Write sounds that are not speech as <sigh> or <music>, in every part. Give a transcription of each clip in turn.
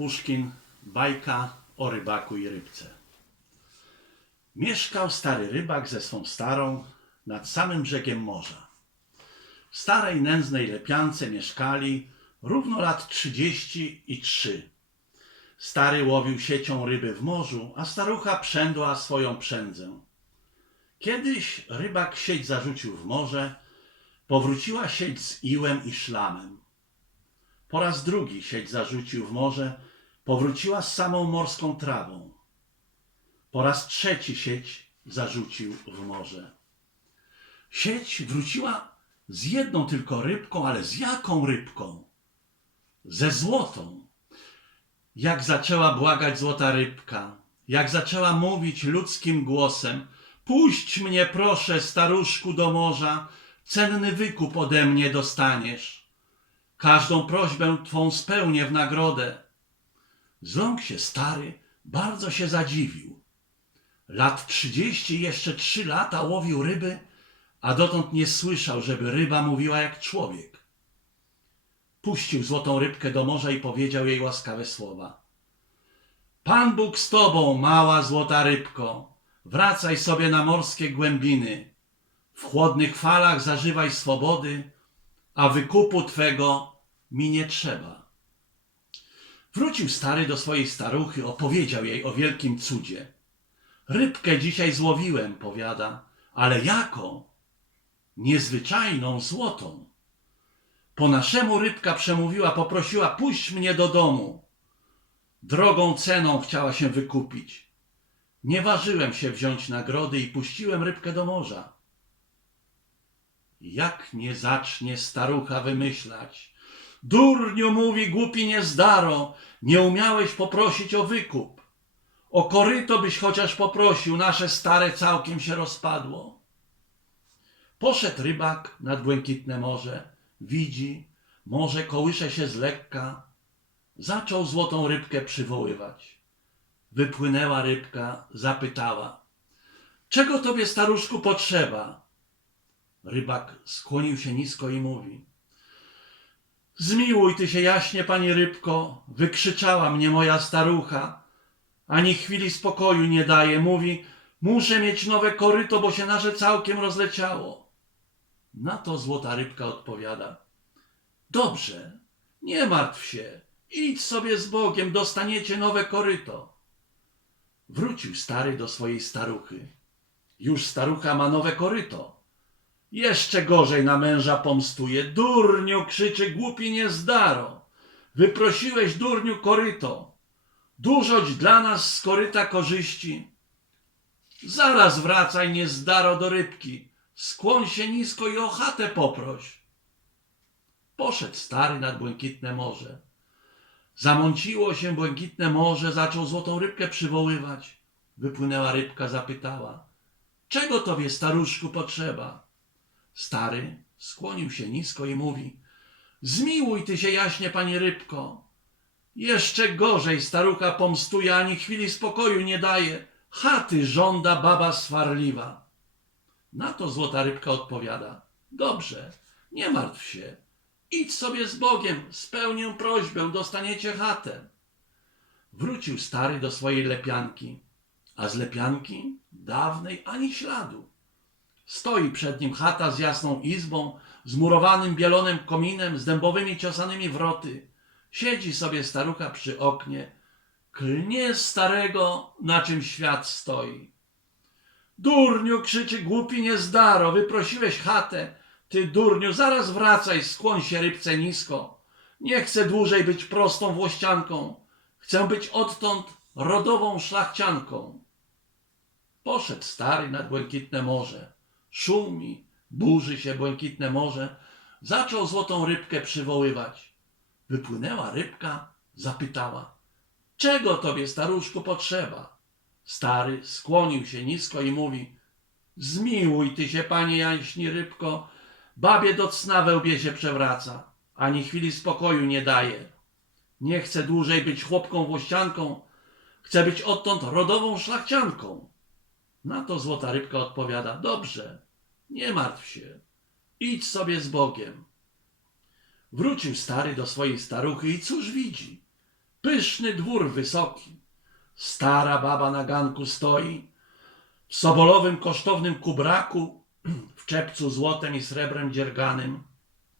Puszkin, bajka o rybaku i rybce. Mieszkał stary rybak ze swą starą nad samym brzegiem morza. W starej nędznej lepiance mieszkali równo lat trzydzieści i trzy. Stary łowił siecią ryby w morzu, a starucha przędła swoją przędzę. Kiedyś rybak sieć zarzucił w morze, powróciła sieć z iłem i szlamem. Po raz drugi sieć zarzucił w morze, powróciła z samą morską trawą. Po raz trzeci sieć zarzucił w morze. Sieć wróciła z jedną tylko rybką, ale z jaką rybką? Ze złotą. Jak zaczęła błagać złota rybka, jak zaczęła mówić ludzkim głosem: Puść mnie, proszę, staruszku, do morza, cenny wykup ode mnie dostaniesz. Każdą prośbę twą spełnię w nagrodę. Ząg się stary bardzo się zadziwił. Lat trzydzieści jeszcze trzy lata łowił ryby, a dotąd nie słyszał, żeby ryba mówiła jak człowiek. Puścił złotą rybkę do morza i powiedział jej łaskawe słowa. Pan Bóg z tobą, mała złota rybko, wracaj sobie na morskie głębiny. W chłodnych falach zażywaj swobody, a wykupu twego mi nie trzeba. Wrócił stary do swojej staruchy, opowiedział jej o wielkim cudzie. Rybkę dzisiaj złowiłem, powiada, ale jaką? Niezwyczajną, złotą. Po naszemu rybka przemówiła, poprosiła, puść mnie do domu. Drogą ceną chciała się wykupić. Nie ważyłem się wziąć nagrody i puściłem rybkę do morza. Jak nie zacznie starucha wymyślać? Durniu mówi głupi niezdaro, nie umiałeś poprosić o wykup. O koryto byś chociaż poprosił, nasze stare całkiem się rozpadło. Poszedł rybak nad błękitne morze, widzi, morze kołysze się z lekka. Zaczął złotą rybkę przywoływać. Wypłynęła rybka, zapytała: Czego tobie, staruszku, potrzeba? Rybak skłonił się nisko i mówi: Zmiłuj ty się jaśnie, pani rybko, wykrzyczała mnie moja starucha. Ani chwili spokoju nie daje. Mówi, muszę mieć nowe koryto, bo się nasze całkiem rozleciało. Na to złota rybka odpowiada: Dobrze, nie martw się, idź sobie z Bogiem, dostaniecie nowe koryto. Wrócił stary do swojej staruchy. Już starucha ma nowe koryto. Jeszcze gorzej na męża pomstuje. Durniu, krzyczy głupi niezdaro. Wyprosiłeś, durniu, koryto. Dużoć dla nas z koryta korzyści. Zaraz wracaj, niezdaro, do rybki. Skłoń się nisko i o chatę poproś. Poszedł stary nad błękitne morze. Zamąciło się błękitne morze, zaczął złotą rybkę przywoływać. Wypłynęła rybka, zapytała. Czego tobie, staruszku, potrzeba? Stary skłonił się nisko i mówi: Zmiłuj ty się jaśnie, pani rybko. Jeszcze gorzej starucha pomstuje, ani chwili spokoju nie daje. Chaty żąda baba swarliwa. Na to złota rybka odpowiada: Dobrze, nie martw się. Idź sobie z Bogiem, spełnię prośbę, dostaniecie chatę. Wrócił stary do swojej lepianki, a z lepianki dawnej ani śladu. Stoi przed nim chata z jasną izbą, z murowanym bielonym kominem, z dębowymi ciosanymi wroty. Siedzi sobie starucha przy oknie, klnie starego, na czym świat stoi. Durniu, krzyczy głupi niezdaro, wyprosiłeś chatę. Ty, durniu, zaraz wracaj, skłoń się rybce nisko. Nie chcę dłużej być prostą włościanką. Chcę być odtąd rodową szlachcianką. Poszedł stary nad błękitne morze. Szumi, burzy się błękitne morze. Zaczął złotą rybkę przywoływać. Wypłynęła rybka, zapytała. Czego tobie, staruszku, potrzeba? Stary skłonił się nisko i mówi. Zmiłuj ty się, panie jaśni rybko. Babie do cna we łbie się przewraca. Ani chwili spokoju nie daje. Nie chcę dłużej być chłopką włościanką. Chcę być odtąd rodową szlachcianką. Na to złota rybka odpowiada: Dobrze, nie martw się, idź sobie z Bogiem. Wrócił stary do swojej staruchy i cóż widzi? Pyszny dwór wysoki. Stara baba na ganku stoi. W sobolowym kosztownym kubraku, <clears throat> w czepcu złotem i srebrem dzierganym,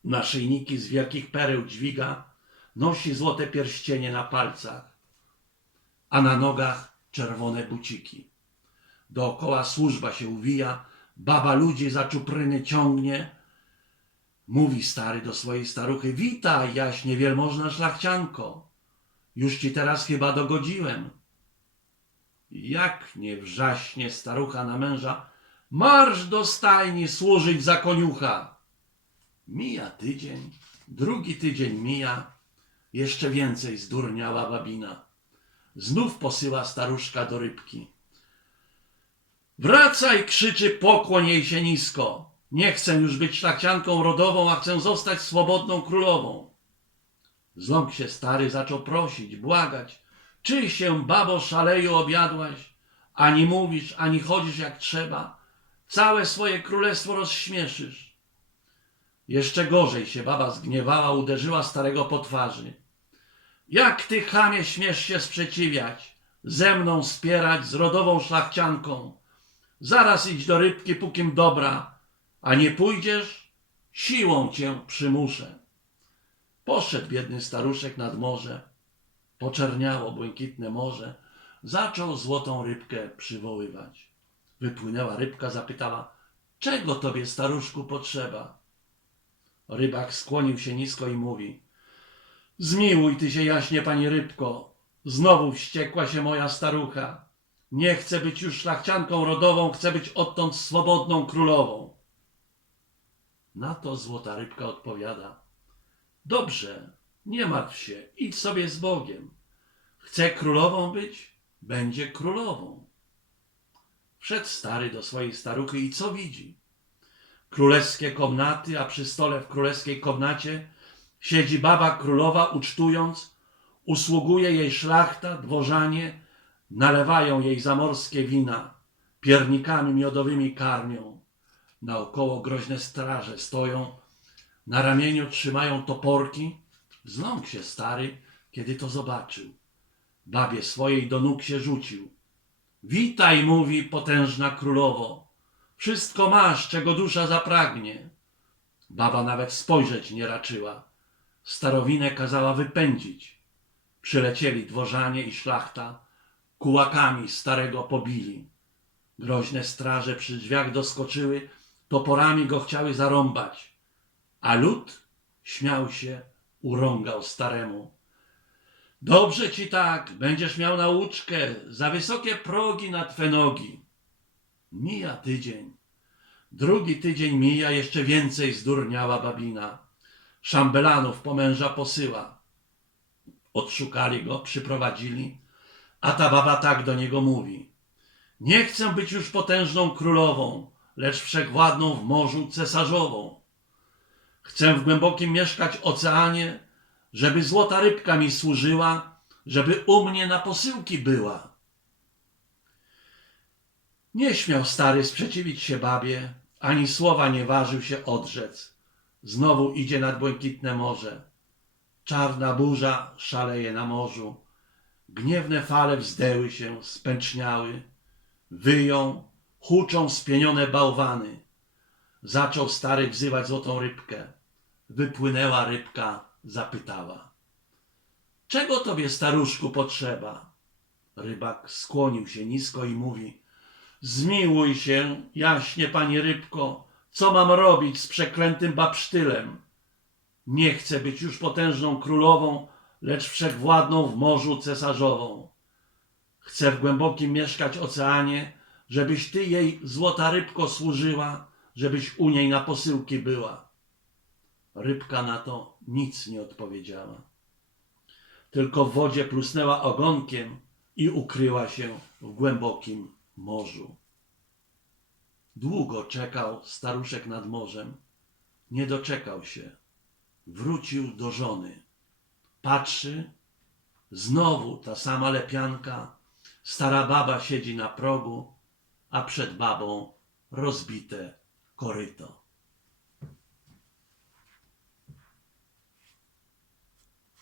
naszyjniki z wielkich pereł dźwiga, nosi złote pierścienie na palcach, a na nogach czerwone buciki. Dookoła służba się uwija, baba ludzi za czupryny ciągnie. Mówi stary do swojej staruchy, witaj jaśnie wielmożna szlachcianko, już ci teraz chyba dogodziłem. Jak nie wrzaśnie starucha na męża, marsz do stajni służyć za koniucha. Mija tydzień, drugi tydzień mija, jeszcze więcej zdurniała babina. Znów posyła staruszka do rybki. Wracaj, krzyczy, pokłoń jej się nisko. Nie chcę już być szlachcianką rodową, a chcę zostać swobodną królową. Zląk się stary zaczął prosić, błagać. Czy się, babo, szaleju objadłaś? Ani mówisz, ani chodzisz jak trzeba. Całe swoje królestwo rozśmieszysz. Jeszcze gorzej się baba zgniewała, uderzyła starego po twarzy. Jak ty, chamie, śmiesz się sprzeciwiać? Ze mną spierać z rodową szlachcianką. Zaraz idź do rybki, pókim dobra, a nie pójdziesz, siłą cię przymuszę. Poszedł biedny staruszek nad morze. Poczerniało błękitne morze. Zaczął złotą rybkę przywoływać. Wypłynęła rybka, zapytała, czego tobie, staruszku, potrzeba? Rybak skłonił się nisko i mówi, zmiłuj ty się jaśnie, pani rybko. Znowu wściekła się moja starucha. Nie chcę być już szlachcianką rodową, chcę być odtąd swobodną królową. Na to złota rybka odpowiada, Dobrze, nie martw się, idź sobie z Bogiem. Chce królową być? Będzie królową. Wszedł stary do swojej staruchy i co widzi? Królewskie komnaty, a przy stole w królewskiej komnacie siedzi baba królowa ucztując, usługuje jej szlachta, dworzanie, nalewają jej zamorskie wina, piernikami miodowymi karmią. Naokoło groźne straże stoją, na ramieniu trzymają toporki. Zląkł się stary, kiedy to zobaczył. Babie swojej do nóg się rzucił. Witaj, mówi potężna królowo. Wszystko masz, czego dusza zapragnie. Baba nawet spojrzeć nie raczyła. Starowinę kazała wypędzić. Przylecieli dworzanie i szlachta, kułakami starego pobili. Groźne straże przy drzwiach doskoczyły, toporami go chciały zarąbać. A lud śmiał się, urągał staremu. Dobrze ci tak, będziesz miał nauczkę, za wysokie progi na twe nogi. Mija tydzień. Drugi tydzień mija, jeszcze więcej zdurniała babina. Szambelanów po męża posyła. Odszukali go, przyprowadzili, a ta baba tak do niego mówi. Nie chcę być już potężną królową, lecz wszechwładną w morzu cesarzową. Chcę w głębokim mieszkać oceanie, żeby złota rybka mi służyła, żeby u mnie na posyłki była. Nie śmiał stary sprzeciwić się babie, ani słowa nie ważył się odrzec. Znowu idzie nad błękitne morze. Czarna burza szaleje na morzu. Gniewne fale wzdęły się, spęczniały. Wyją, huczą spienione bałwany. Zaczął stary wzywać złotą rybkę. Wypłynęła rybka, zapytała. Czego tobie, staruszku, potrzeba? Rybak skłonił się nisko i mówi. Zmiłuj się, jaśnie pani rybko, co mam robić z przeklętym babsztylem? Nie chcę być już potężną królową, lecz wszechwładną w morzu cesarzową. Chcę w głębokim mieszkać oceanie, żebyś ty jej, złota rybko, służyła, żebyś u niej na posyłki była. Rybka na to nic nie odpowiedziała. Tylko w wodzie plusnęła ogonkiem i ukryła się w głębokim morzu. Długo czekał staruszek nad morzem. Nie doczekał się. Wrócił do żony. Patrzy, znowu ta sama lepianka. Stara baba siedzi na progu, a przed babą rozbite koryto.